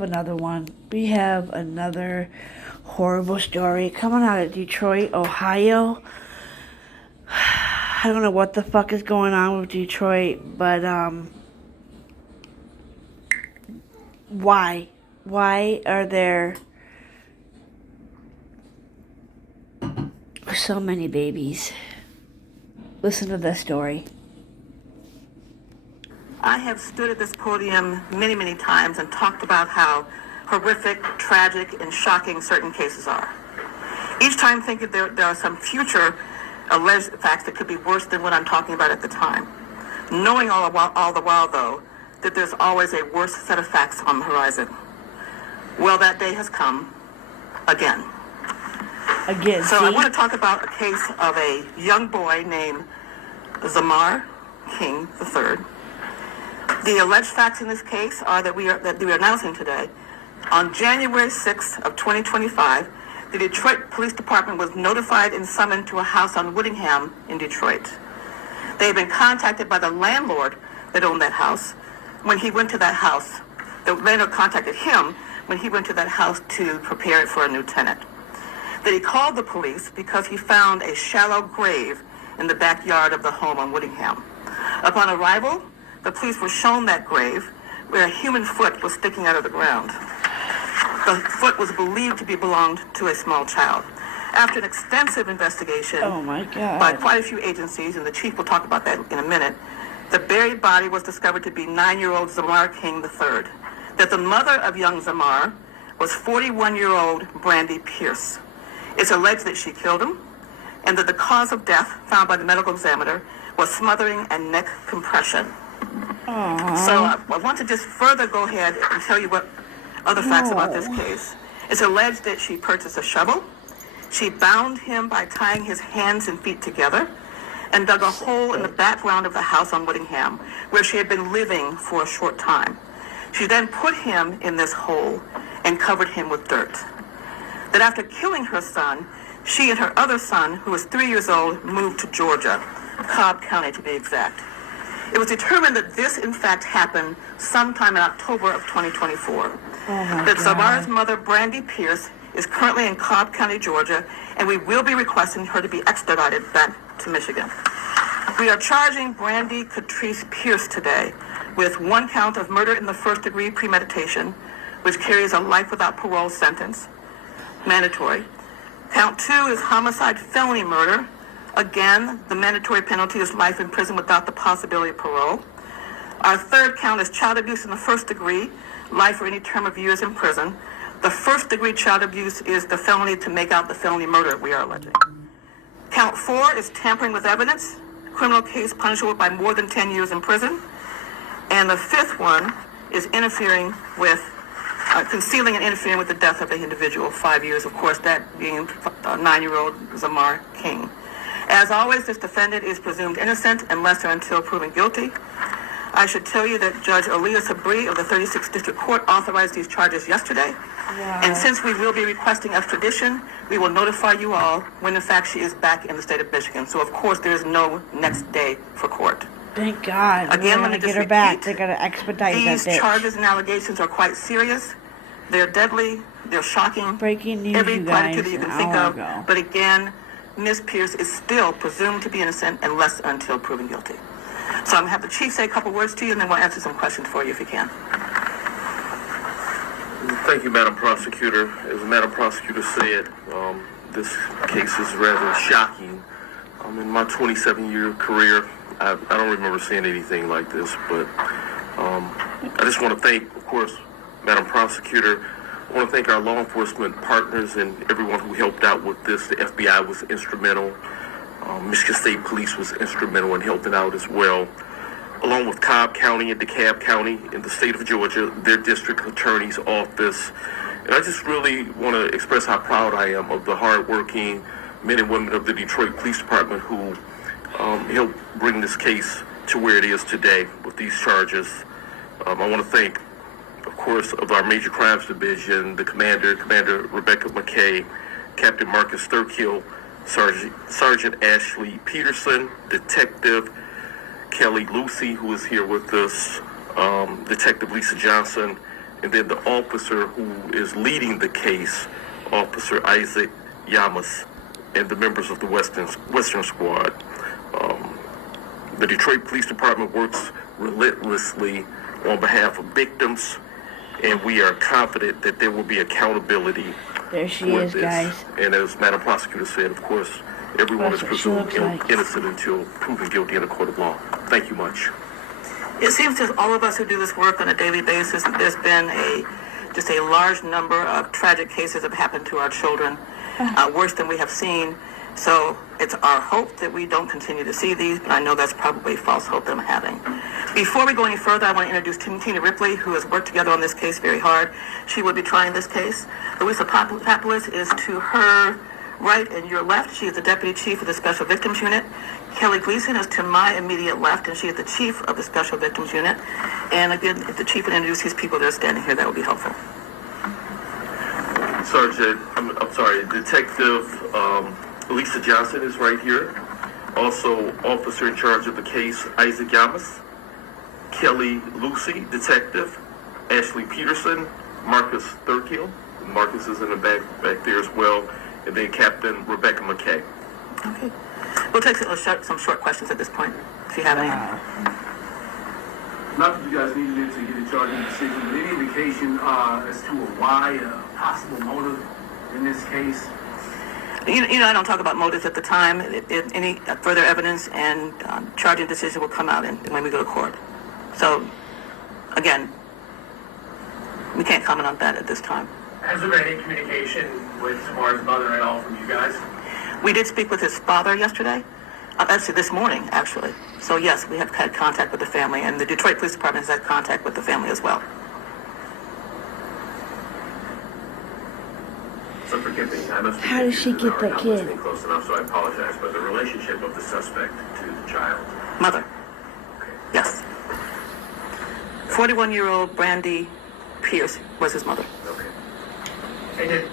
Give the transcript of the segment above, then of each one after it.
Another one. We have another horrible story coming out of Detroit, Ohio. I don't know what the fuck is going on with Detroit, but why? Why are there so many babies? Listen to this story. I have stood at this podium many, many times and talked about how horrific, tragic, and shocking certain cases are. Each time thinking there are some future alleged facts that could be worse than what I'm talking about at the time. Knowing all the while, though, that there's always a worse set of facts on the horizon. Well, that day has come again. So I want to talk about a case of a young boy named Zamar King III. The alleged facts in this case are that we are announcing today. On January 6th of 2025, the Detroit Police Department was notified and summoned to a house on Whittingham in Detroit. They had been contacted by the landlord that owned that house when he went to that house. The landlord contacted him when he went to that house to prepare it for a new tenant. That he called the police because he found a shallow grave in the backyard of the home on Whittingham. Upon arrival, the police were shown that grave where a human foot was sticking out of the ground. The foot was believed to be belonged to a small child. After an extensive investigation by quite a few agencies, and the chief will talk about that in a minute, the buried body was discovered to be 9-year-old Zamar King III. That the mother of young Zamar was 41-year-old Brandee Pierce. It's alleged that she killed him, and that the cause of death found by the medical examiner was smothering and neck compression. Aww. So I want to just further go ahead and tell you what other facts about this case. It's alleged that she purchased a shovel. She bound him by tying his hands and feet together and dug a hole in the background of the house on Whittingham, where she had been living for a short time. She then put him in this hole and covered him with dirt. That after killing her son, she and her other son, who was 3 years old, moved to Georgia, Cobb County to be exact. It was determined that this, in fact, happened sometime in October of 2024. That Zamar's mother, Brandee Pierce, is currently in Cobb County, Georgia, and we will be requesting her to be extradited back to Michigan. We are charging Brandee Catrice Pierce today with 1 count of murder in the first degree premeditation, which carries a life without parole sentence, mandatory. Count 2 is homicide felony murder. Again, the mandatory penalty is life in prison without the possibility of parole. Our 3rd count is child abuse in the first degree, life or any term of years in prison. The first degree child abuse is the felony to make out the felony murder we are alleging. Count 4 is tampering with evidence, criminal case punishable by more than 10 years in prison. And the 5th one is interfering with, concealing and interfering with the death of an individual, 5 years, of course, that being 9-year-old Zamar King. As always, this defendant is presumed innocent unless or until proven guilty. I should tell you that Judge Aaliyah Sabri of the 36th District Court authorized these charges yesterday. Wow. And since we will be requesting extradition, we will notify you all when in fact she is back in the state of Michigan. So of course there is no next day for court. Thank God. Again, let me just get her repeat, back. They're going to expedite that bitch. These charges and allegations are quite serious. They're deadly. They're shocking. Breaking news, every you platitude guys, that you can think of. But again, Ms. Pierce is still presumed to be innocent unless until proven guilty. So I'm going to have the chief say a couple words to you, and then we'll answer some questions for you if you can. Thank you, Madam Prosecutor. As Madam Prosecutor said, this case is rather shocking. In my 27-year career, I don't remember seeing anything like this, but I just want to thank, of course, Madam Prosecutor. I want to thank our law enforcement partners and everyone who helped out with this. The FBI was instrumental. Michigan State Police was instrumental in helping out as well, along with Cobb County and DeKalb County in the state of Georgia, their district attorney's office. And I just really want to express how proud I am of the hardworking men and women of the Detroit Police Department who helped bring this case to where it is today with these charges. I want to thank, of course, of our Major Crimes Division, the Commander Rebecca McKay, Captain Marcus Thurkill, Sergeant Ashley Peterson, Detective Kelly Lucy, who is here with us, Detective Lisa Johnson, and then the officer who is leading the case, Officer Isaac Yamas, and the members of the Western Squad. The Detroit Police Department works relentlessly on behalf of victims, and we are confident that there will be accountability. There she for is, this. guys. And as Madam Prosecutor said, of course, everyone That's is what she presumed looks like. innocent until proven guilty in a court of law. Thank you much. It seems to all of us who do this work on a daily basis, there's been just a large number of tragic cases that have happened to our children, worse than we have seen. So it's our hope that we don't continue to see these, but I know that's probably false hope that I'm having. Before we go any further, I want to introduce Tina Ripley, who has worked together on this case very hard. She will be trying this case. Louisa Papoulis is to her right and your left. She is the Deputy Chief of the Special Victims Unit. Kelly Gleason is to my immediate left, and she is the Chief of the Special Victims Unit. And again, if the Chief would introduce these people that are standing here, that would be helpful. Sergeant, I'm sorry, Detective Lisa Johnson is right here. Also, officer in charge of the case, Isaac Yamas. Kelly Lucy, detective. Ashley Peterson, Marcus Thurkill. Marcus is in the back there as well. And then Captain Rebecca McKay. Okay. We'll take some short questions at this point, if you have any. Not that you guys needed it to get a charging decision, but any indication as to why, possible motive in this case? You know, I don't talk about motives at the time. If any further evidence and charging decision will come out when we go to court. So, again, we can't comment on that at this time. Has there been any communication with Tamar's mother at all from you guys? We did speak with his father yesterday. Actually, this morning, actually. So, yes, we have had contact with the family, and the Detroit Police Department has had contact with the family as well. So forgive me, I must be How did she confused get or that not kid? listening close enough, so I apologize, but the relationship of the suspect to the child. Mother. Yes. 41-year-old Brandee Pierce was his mother. Okay. And did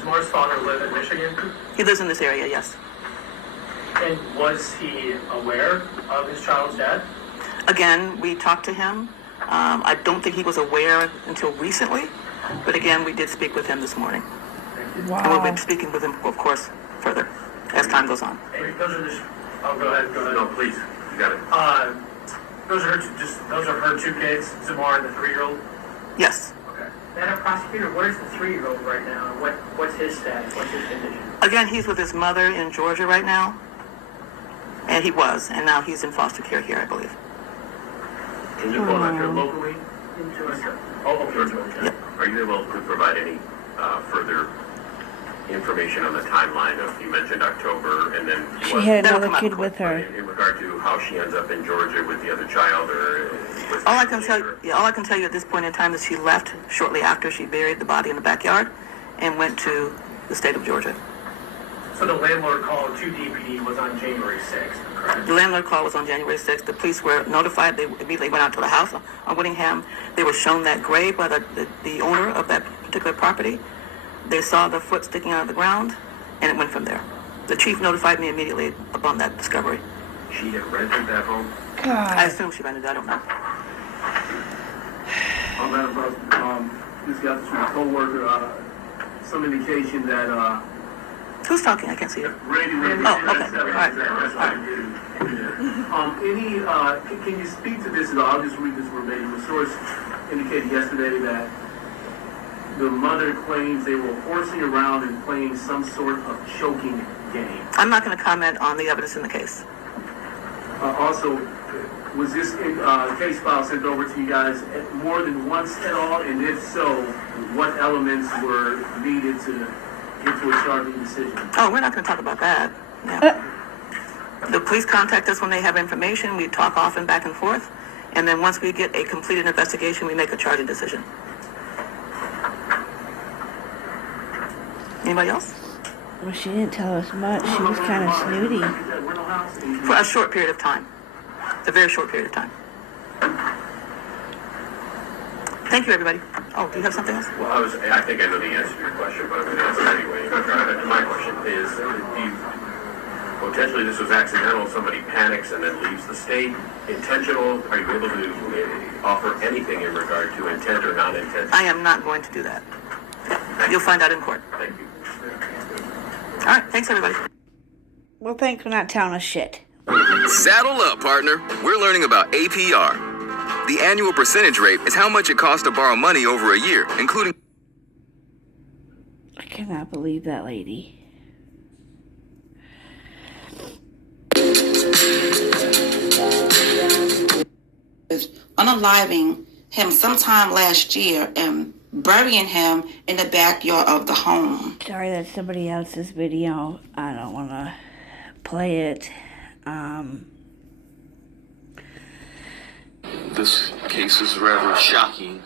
Tamar's father live in Michigan? He lives in this area, yes. And was he aware of his child's death? Again, we talked to him. I don't think he was aware until recently, but again, we did speak with him this morning. And we'll Wow. be speaking with him, of course, further as time goes on. And those are just, oh, go ahead. No, please, you got it. Those are her two kids, Tamar and the 3-year-old? Yes. Okay. Madam Prosecutor, where's the 3-year-old right now? What's his status? What's his condition? Again, he's with his mother in Georgia right now. And he was, and now he's in foster care here, I believe. Can you call that here locally? Oh, okay. Yep. Are you able to provide any further information on the timeline of, you mentioned October, and then She what- had That'll another come out kid quick. with her. in regard to how she ends up in Georgia with the other child, or was All I can tell you at this point in time is she left shortly after she buried the body in the backyard and went to the state of Georgia. So the landlord call to DPD was on January 6th, correct? The landlord call was on January 6th. The police were notified. They immediately went out to the house on Whittingham. They were shown that grave by the owner of that particular property. They saw the foot sticking out of the ground, and it went from there. The chief notified me immediately upon that discovery. she had rented that home? I God. assume she rented it. I don't know. Madam President, just got this from a co-worker, some indication that, Who's talking? I can't see it. Randy. Oh, okay. All right. Can you speak to this at all? I'll just read this verbatim. The source indicated yesterday that the mother claims they were horsing around and playing some sort of choking game. I'm not going to comment on the evidence in the case. Also, was this case file sent over to you guys more than once at all? And if so, what elements were needed to get to a charging decision? Oh, we're not going to talk about that. Yeah. The police contact us when they have information. We talk often back and forth. And then once we get a completed investigation, we make a charging decision. Anybody else? Well, she didn't tell us much. She was kind of snooty. For a short period of time. A very short period of time. Thank you, everybody. Oh, do you have something else? Well, I think I know the answer to your question, but I'm going to ask it anyway. My question is, potentially this was accidental, somebody panics and then leaves the state, intentional, are you able to offer anything in regard to intent or non-intent? I am not going to do that. You'll find out in court. Thank you. All right, thanks everybody. Well, thanks for not telling us shit. Saddle up, partner. We're learning about APR. The annual percentage rate is how much it costs to borrow money over a year, including... I cannot believe that lady. Unliving him sometime last year and burying him in the backyard of the home. Sorry, that's somebody else's video. I don't want to play it. This case is rather shocking.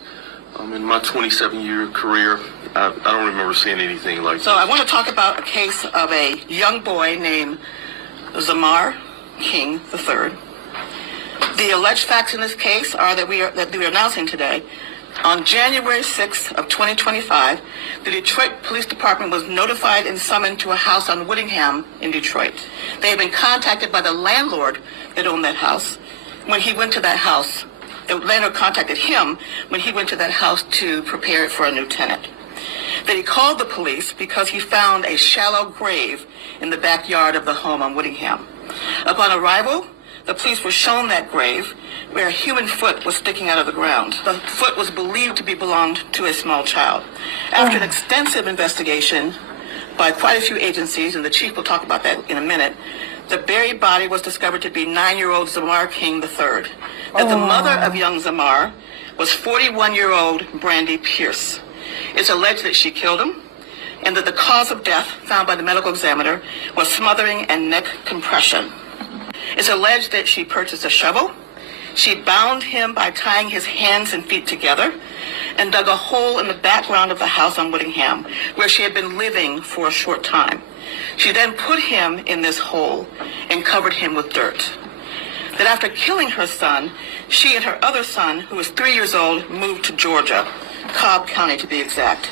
In my 27-year career, I don't remember seeing anything like So I want to talk about a case of a young boy named Zamar King III. The alleged facts in this case are that we are announcing today. On January 6th of 2025, the Detroit Police Department was notified and summoned to a house on Whittingham in Detroit. They had been contacted by the landlord that owned that house. When he went to that house, the landlord contacted him when he went to that house to prepare it for a new tenant. Then he called the police because he found a shallow grave in the backyard of the home on Whittingham. Upon arrival, the police were shown that grave where a human foot was sticking out of the ground. The foot was believed to belonged to a small child. After an extensive investigation by quite a few agencies, and the chief will talk about that in a minute, the buried body was discovered to be 9-year-old Zamar King III. That the mother of young Zamar was 41-year-old Brandee Pierce. It's alleged that she killed him, and that the cause of death found by the medical examiner was smothering and neck compression. It's alleged that she purchased a shovel. She bound him by tying his hands and feet together and dug a hole in the background of the house on Whittingham, where she had been living for a short time. She then put him in this hole and covered him with dirt. That after killing her son, she and her other son, who was 3 years old, moved to Georgia, Cobb County to be exact.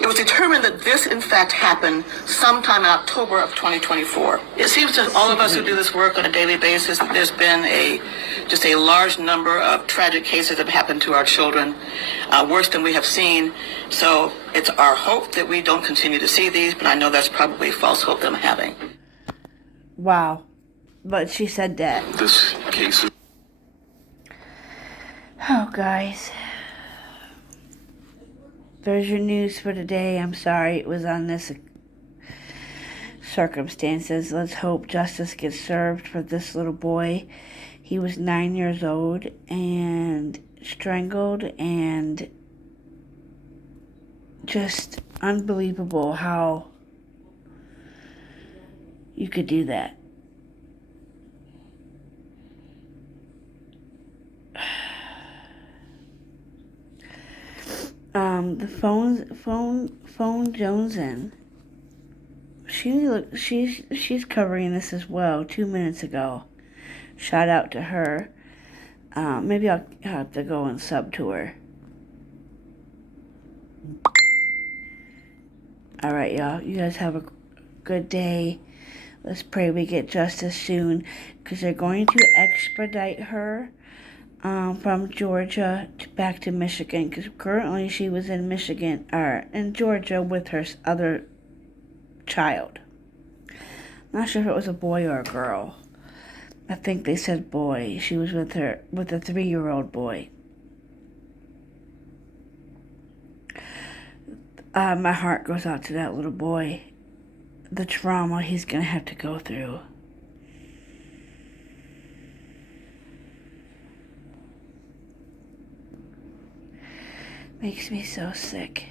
It was determined that this, in fact, happened sometime in October of 2024. It seems to all of us who do this work on a daily basis, there's been just a large number of tragic cases that have happened to our children, worse than we have seen. So it's our hope that we don't continue to see these, but I know that's probably a false hope that I'm having. Wow. But she said that. this case is... Oh, guys. There's your news for today. I'm sorry it was on this circumstances. Let's hope justice gets served for this little boy. He was 9 years old and strangled, and just unbelievable how you could do that. The phone Jonesin. She's covering this as well 2 minutes ago. Shout out to her. Maybe I'll have to go and sub to her. Alright, y'all. You guys have a good day. Let's pray we get justice soon, because they're going to extradite her from Georgia back to Michigan, because currently she was in Michigan, or in Georgia with her other child. Not sure if it was a boy or a girl. I think they said boy. She was with a 3-year-old boy. My heart goes out to that little boy. The trauma he's gonna have to go through. Makes me so sick.